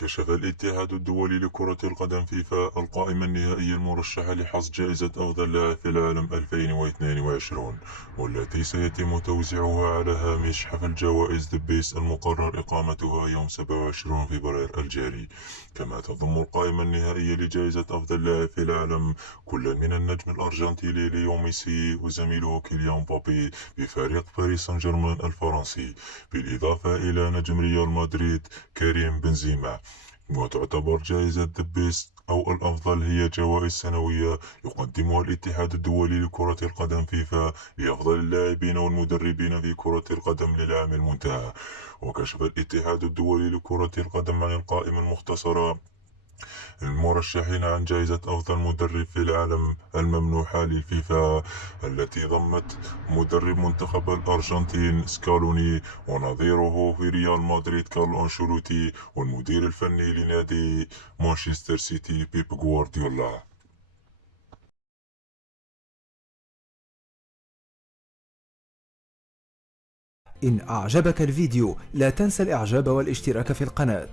كشف الاتحاد الدولي لكرة القدم فيفا القائمة النهائية المرشحة لحصد جائزة أفضل لاعب في العالم 2022، والتي سيتم توزيعها على هامش حفل جوائز ذا بيست المقرر إقامتها يوم 27 فبراير الجاري. كما تضم القائمة النهائية لجائزة أفضل لاعب في العالم كل من النجم الأرجنتيني ليو ميسي وزميله كيليان مبابي بفريق باريس سان جيرمان الفرنسي، بالإضافة إلى نجم ريال مدريد كريم بنزيما. وتعتبر جائزة ذا بيست أو الأفضل هي جوائز سنوية يقدمها الاتحاد الدولي لكرة القدم فيفا لأفضل اللاعبين والمدربين في كرة القدم للعام المنتهى. وكشف الاتحاد الدولي لكرة القدم عن القائمة المختصرة المرشحين عن جائزة أفضل مدرب في العالم الممنوحة للفيفا، التي ضمت مدرب منتخب الأرجنتين سكالوني، ونظيره في ريال مدريد كارلو أنشيلوتي، والمدير الفني لنادي مانشستر سيتي بيب غوارديولا. إن أعجبك الفيديو لا تنسى الإعجاب والاشتراك في القناة.